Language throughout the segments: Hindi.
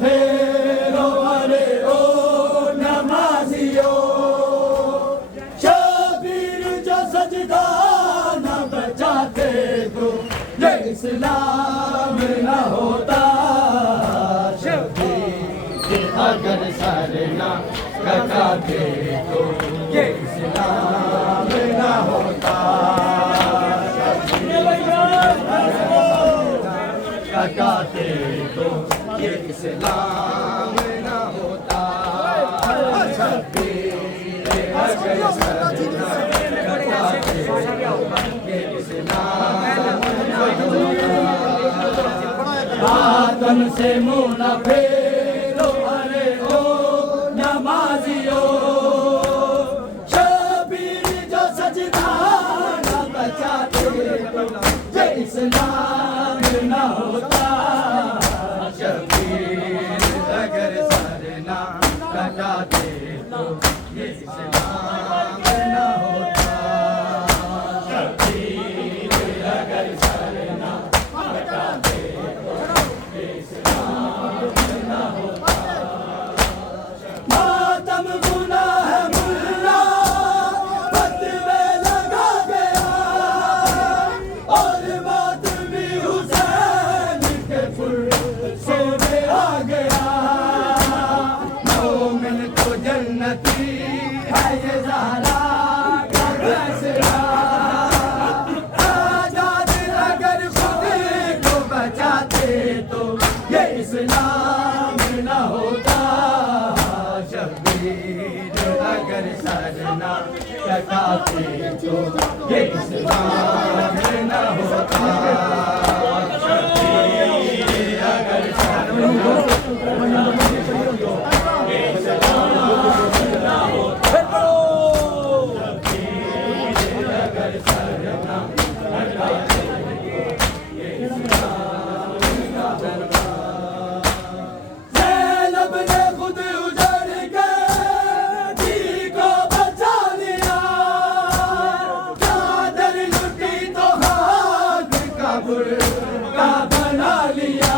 फेरो अरे ओ नमाजियो शबीर जो सजदा न बचाते तो ये इस्लाम न होता शबीर अगर सर न कटाते तो ये इस्लाम न होता कटाते तो ये इस्लाम न होता शबीर अगर सर न कटाते तो ये इस्लाम न होता आदम से मुँह न फेरो अरे ओ नमाजियो शबीर जो सजदा न बचाते तो ये इस्लाम न होता शबीर अगर सर न कटाते तो ये इस्लाम न होता शबीर अगर सर न कटाते मातम गुनाह मुल्ला फतवे लगा गया और मातमी हुसैन के फुल सोने आ गया मोमिन तो जन्नती है ये ज़हरा का फैसला आजाद अगर खुद को बचाते तो ये इस्लाम न होता शबीर अगर सर न कटाते तो ये इस्लाम न होता शबीर अगर सर न कटाते तो ये इस्लाम न होता शबीर अगर सर न कटाते ये इस्लाम न होता ज़ैनब ने खुद उजड़ के जी को बचा लिया चादर लुटी तो हाथ का बुर्का बना लिया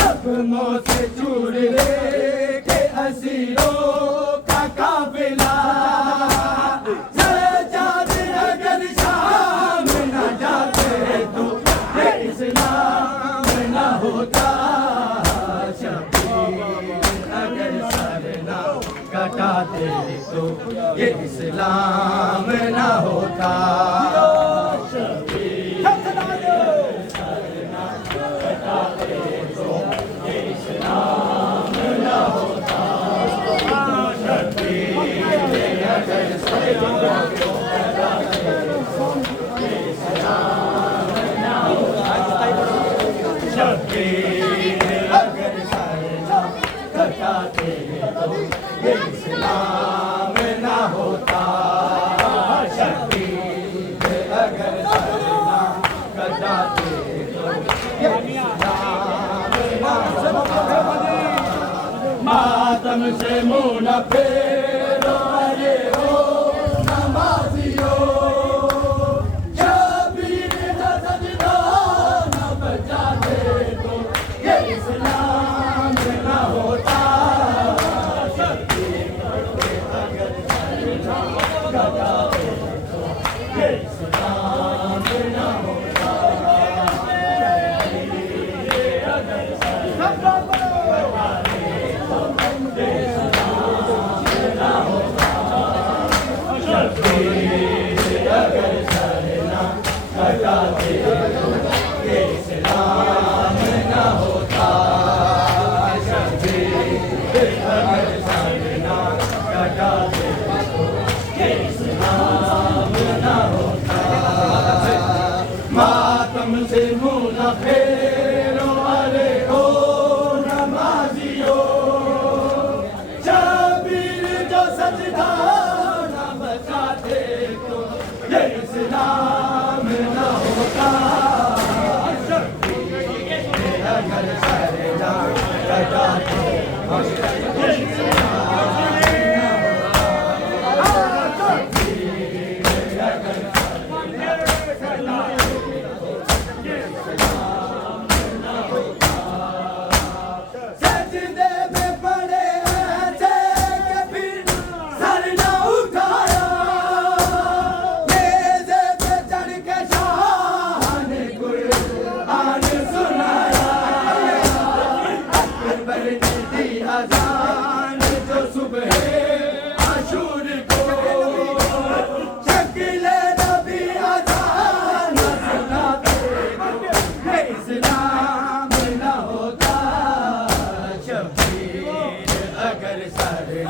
जख्मों से चूर लेके असीरों का काफिला सज्जाद अगर शाम न जाते तो ये इस्लाम न होता अगर सर न कटाते तो ये इस्लाम न होता शबीर अगर सर न कटाते तो ये इस्लाम न होता शबीर अगर सर न कटाते तो ये इस्लाम न होता शबीर अगर सर न कटाते तो ये इस्लाम न होता शबीर अगर सर न कटाते तो ये इस्लाम न होता मातम से मुँह न फेरो अरे ओ नमाजियो शबीर जो सजदा न बचाते तो ये इस्लाम न होता शबीर अगर सर न कटाते तो ये इस्लाम न होता शबीर अगर सर न कटाते तो ये इस्लाम न होता शबीर अगर सर न कटाते तो ये इस्लाम न होता शबीर अगर सर न कटाते तो ये इस्लाम न होता मातम से मुँह न फेरो अरे ओ नमाजियो शबीर जो सजदा न बचाते तो ये इस्लाम न होता शबीर अगर सर न कटाते तो ये इस्लाम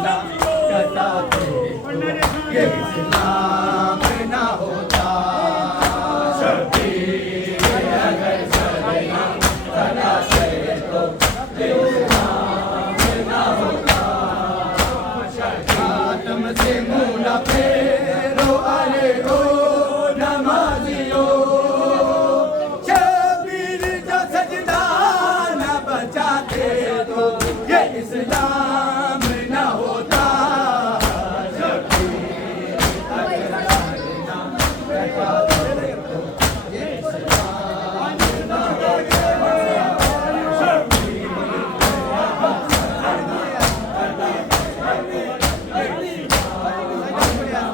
ना कटाते तो ये इस्लाम ना होता। शबीर अगर सरेआम कटाते तो ये इस्लाम ना होता। खातम से मुँह न फेरो अरे ओ नमाजियो, शबीर जो सजदा न बचाते तो ये इस्लाम न होता। शबीर अगर सजदा न बचाते तो ये इस्लाम न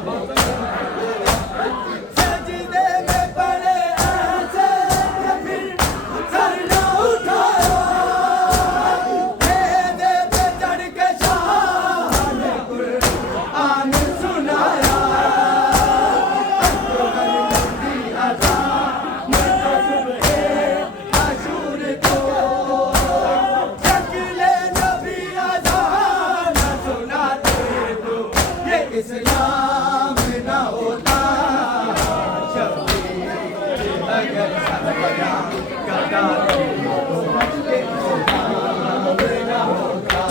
होता। सजदे में पड़े ऐसे फिर सर न उठाया, मेदे पे चढ़ के शाह ने कुरान सुनाया। अकबर नबी अज़ान को सुबह अशूर को, शक्ल नबी अज़ान सुनाते तो ये इस्लाम न होता। शबीर अगर सरेआम कटाते तो ये इस्लाम न होता।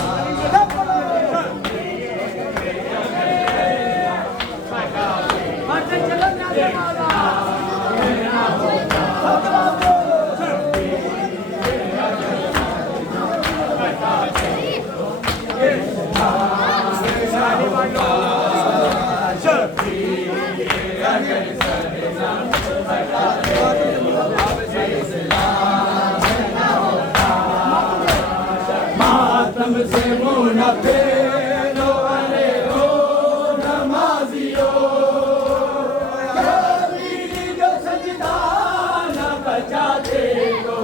मातम से मुँह न फेरो अरे ओ नमाजियो, शबीर जो सजदा न बचाते तो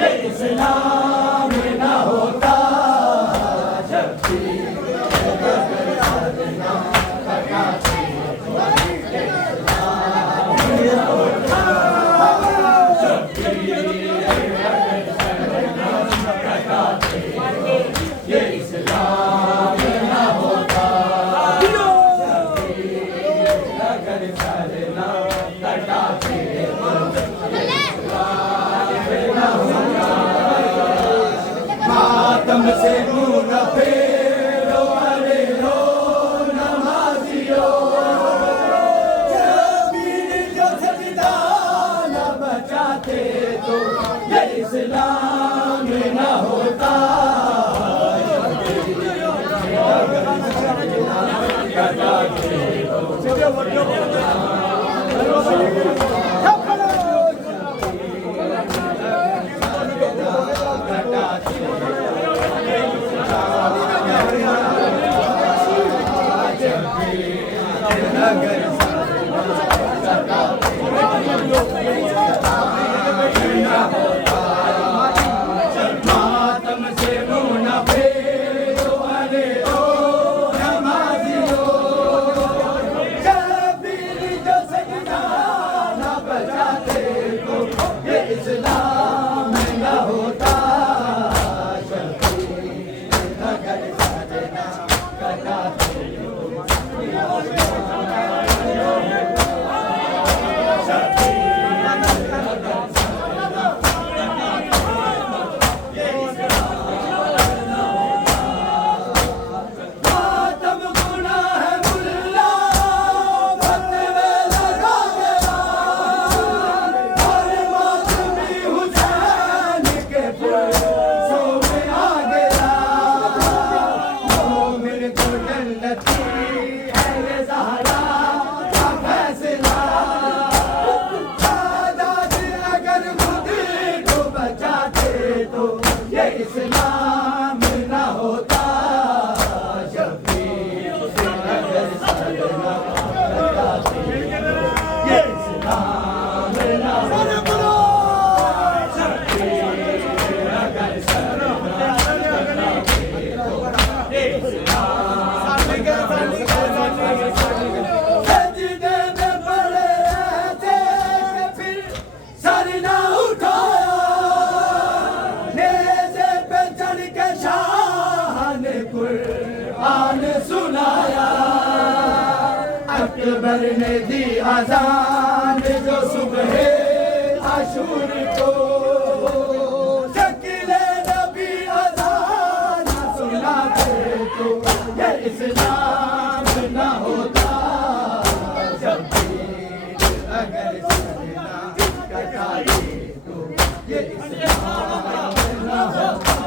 ये इस्लाम न होता। शबीर अगर सरेआम कटाते तो ये इस्लाम न होता। शबीर अगर सरेआम कटाते तो ये इस्लाम न होता। शबीर अगर सरेआम कटाते तो ये इस्लाम न होता। मातम से मुँह न फेरो अरे ओ नमाजियो, शबीर जो सजदा न बचाते तो ये इस्लाम न होता। मातम से मुँह न फेरो अरे ओ नमाजियो, शबीर जो सजदा न बचाते तो ये इस्लाम न होता। शबीर अगर सरेआम कटाते तो ये मातम गुनाह है मुल्ला फतवे लगा गया, हर मातमी हुसैन के पुरसों में आ गया। मोमिन को जन्नती है ये ज़हरा का फैसला, सादात अगर खुद को बचाते तो ये इस्लाम न होता। शबीर अगर सरेआम कटाते ये इस्लाम न होता। शबीर अगर सरेआम कटाते तो ये इस्लाम न होता। सजदे में पड़े ऐसे फिर सर न उठाया, नेज़े पे चढ़ अकबर ने दी आजान जो सुबह आशूर को, शकीले नबी अजान सुनाते तो ये इस्लाम न होता। शब्बीर अगर सरना कटाए तो ये इस्लाम न होता।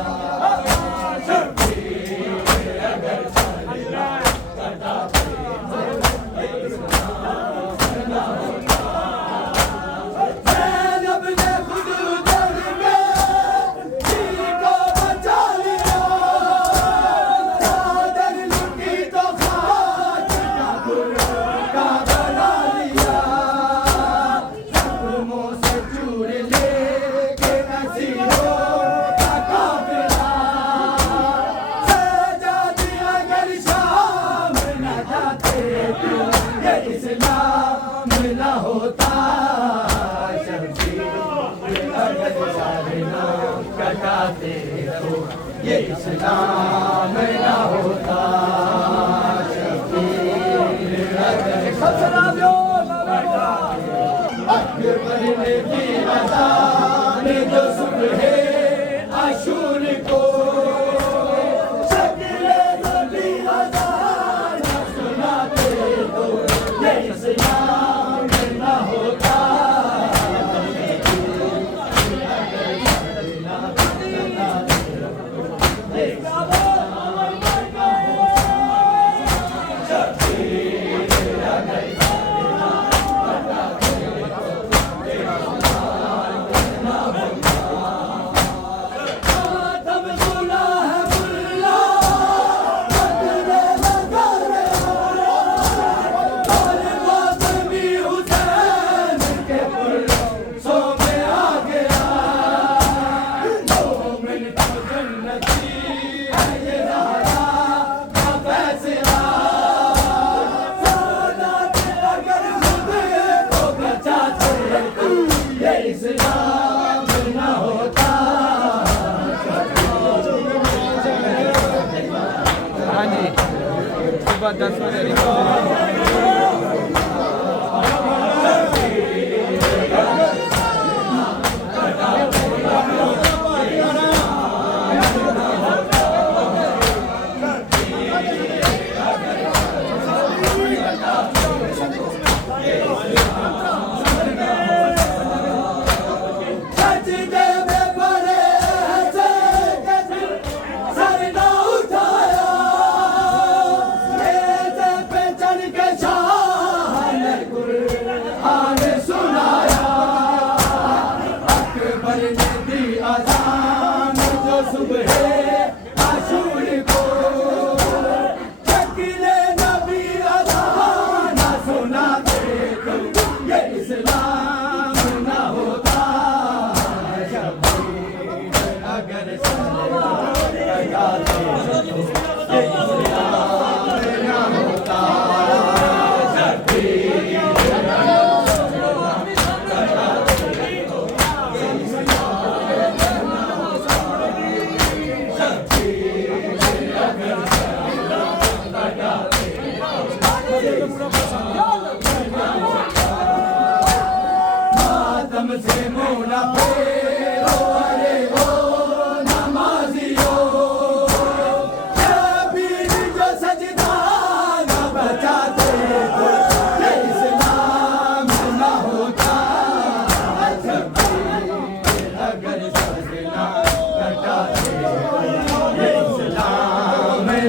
शब्बीर अगर सरना कटाए कटाते तो ये इस्लाम न होता। शकील अकबर ने दी आजान जो सुबह आशूर को, शकीले नबी अजान सुनाते तो ये इस्लाम न होता। हाँ जी, सुबह 10 बजे इस्लाम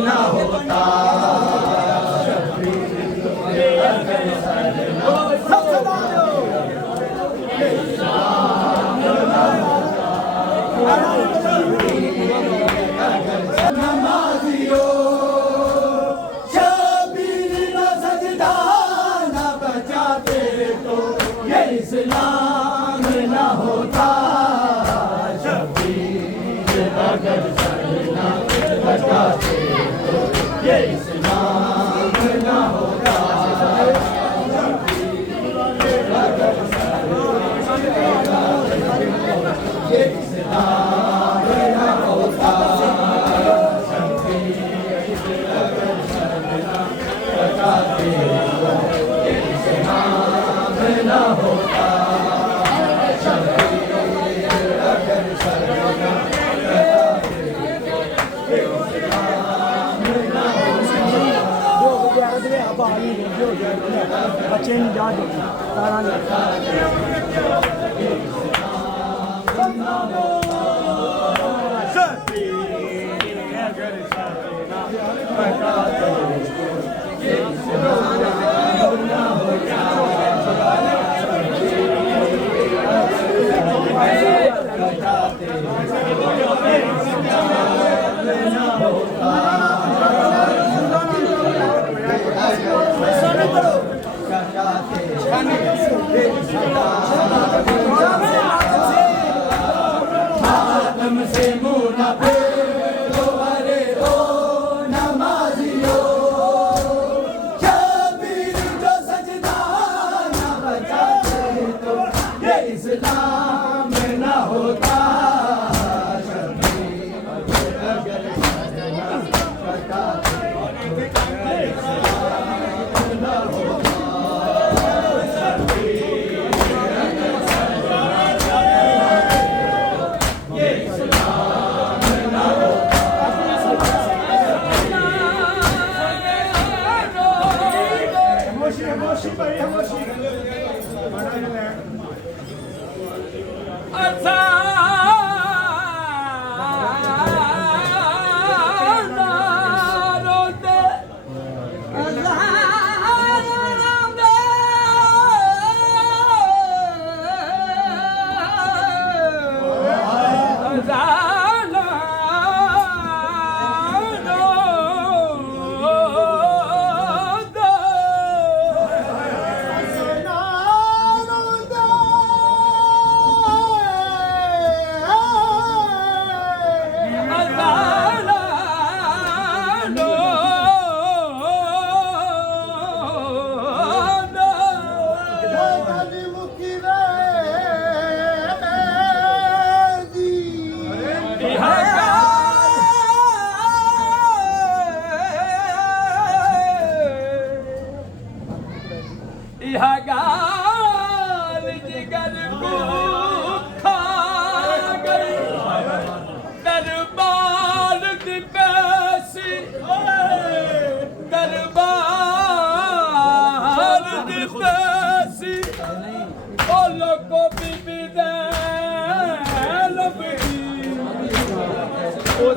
न होता। शबीर अगर सरना कटाते तो ये इस्लाम न होता। शबीर अगर सरना ये इस्लाम न होता। शबीर अगर सरना कटाते बच्चे नहीं जा दो तारा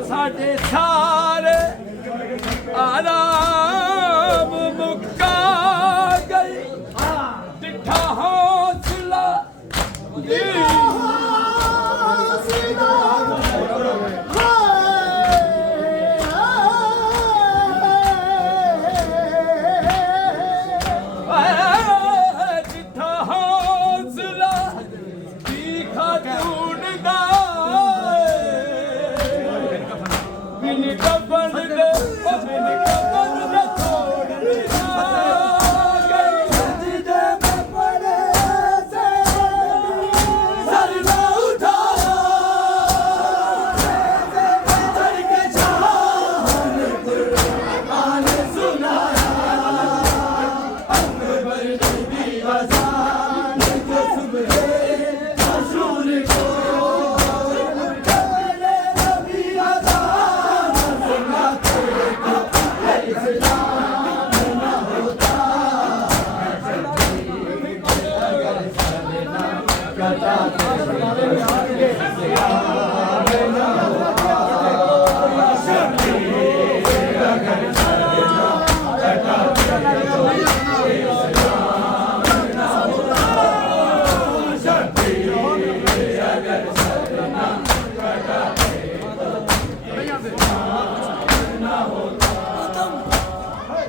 साढ़े सारे आराम मुक्का गई दिखा हौसला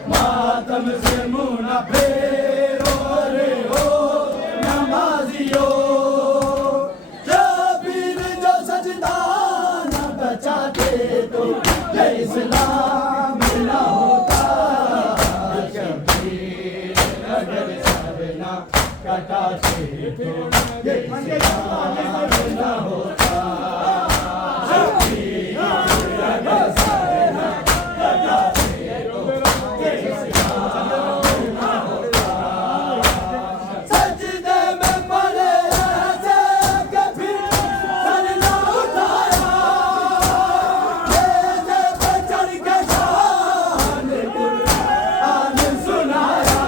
मातम से मुँह न फेरो रे हो नमाजियो, जबीर जो सजदा न बचाते तो ये इस्लाम न होता। शबीर अगर सर न कटाते तो ये इस्लाम न होता। शबीर अगर सर न कटाते तो ये इस्लाम न होता। सजदे में पड़े ऐसे कभी सर न उठाया, नेज़े पे चढ़ के शान कुरान सुनाया।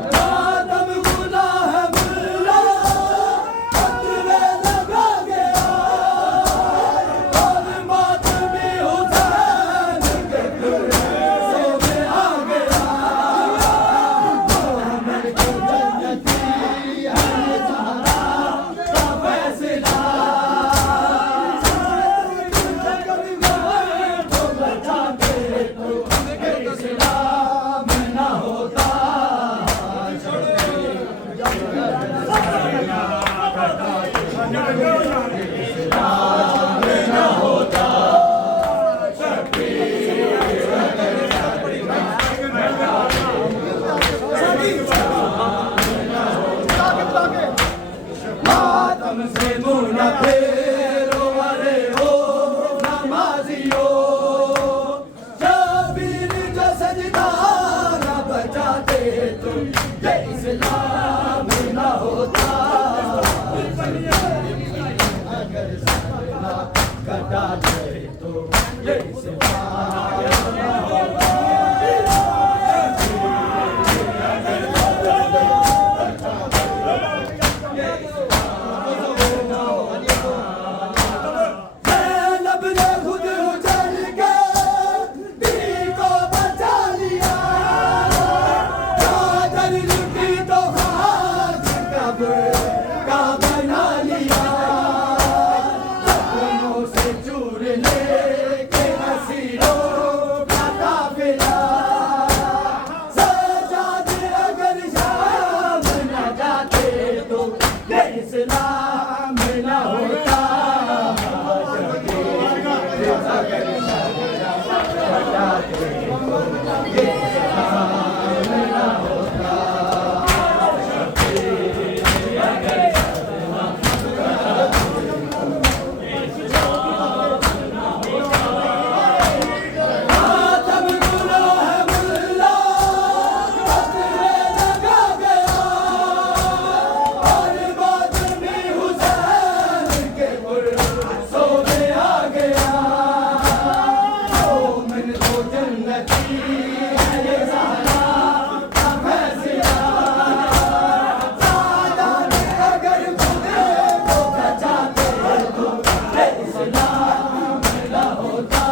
मातम गुना है मुल्ला खतरे लगा गया और मातमी हुसैन के गुस्से में आ गया मोहम्मद की जन्नती है ज़हरा का फैसला तो बचाते तो इस्लाम ना होता मातम से मुँह न फेरो अरे ओ नमाजियो शबीर जो सजदा न बचाते तो ये इस्लाम न होता अगर सपना कटाते तो ये इस्लाम न होता ज़ैनब ने खुद उछल के दिल को बचा लिया चादर लुटी तो खाक कब्र का बना लिया सपनों से चूर लेके हसीनों का काफिला सजाद अगर शाम न जाते तो ये इस्लाम न होता मातम गुना है मुल्ला खतरे लगा गया और मातमी हुसैन के गुस्सों में आ गया मोमिन तो जन्नती है ये ज़हरा का फैसला सादात अगर खुदे को बचाते तो ये इस्लाम न होता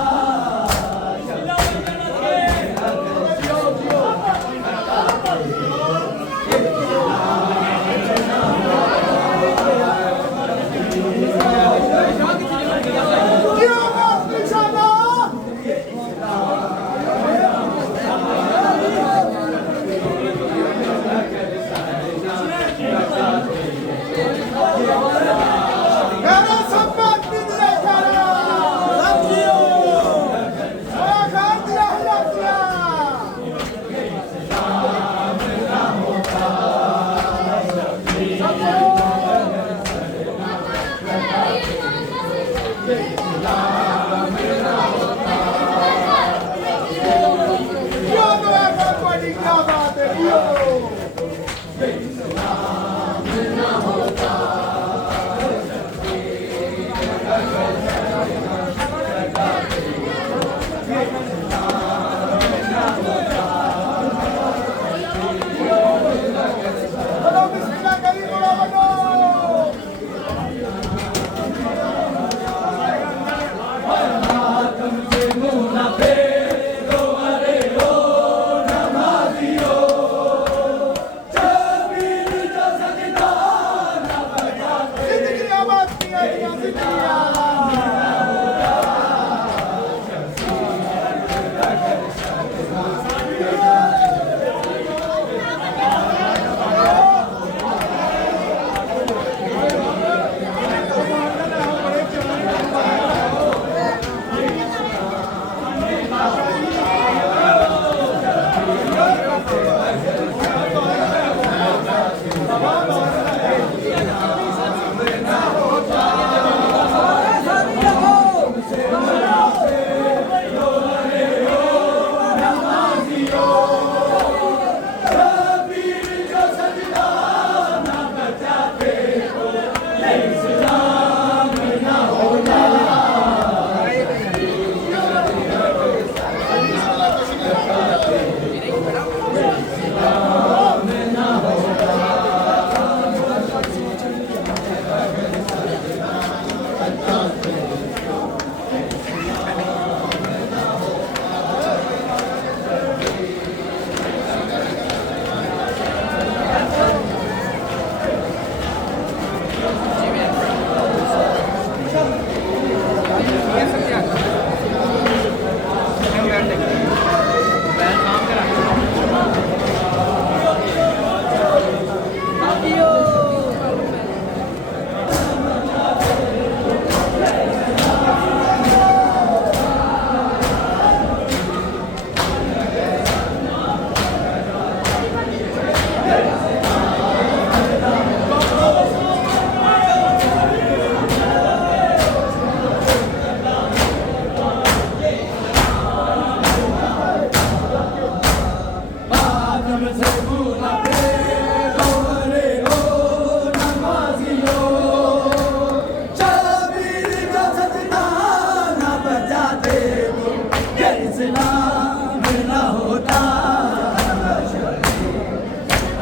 इस्लाम न होता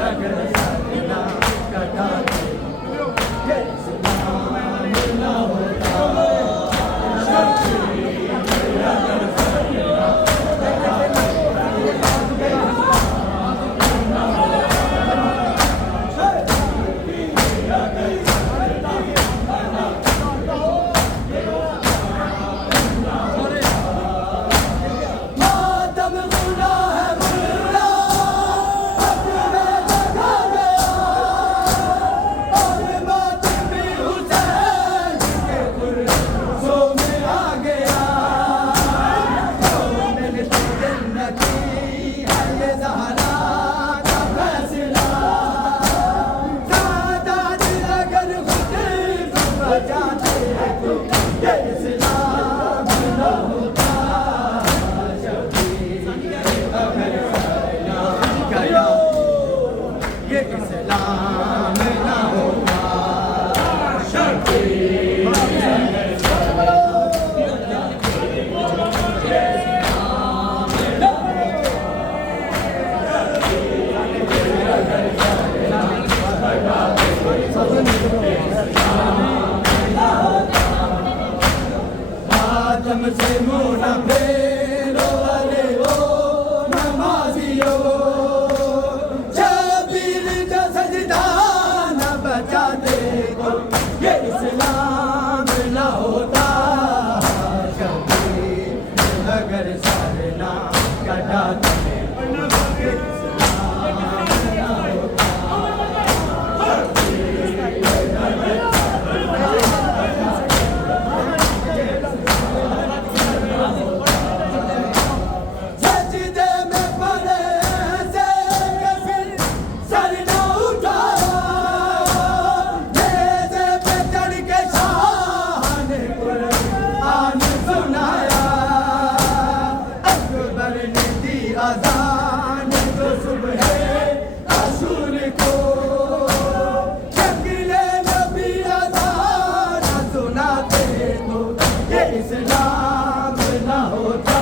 अगर सपना कटाते ये इस्लाम न होता से मुँह न फेरो अरे ओ नमाजियो शबीर जो सजदा न बचाते तो ये इस्लाम न होता शबीर अगर सर ना कटाते ये इस्लाम न होता अज़ान तो सुबह असूल को शकीले नबी अज़ान सुनाते तो ये इस्लाम न होता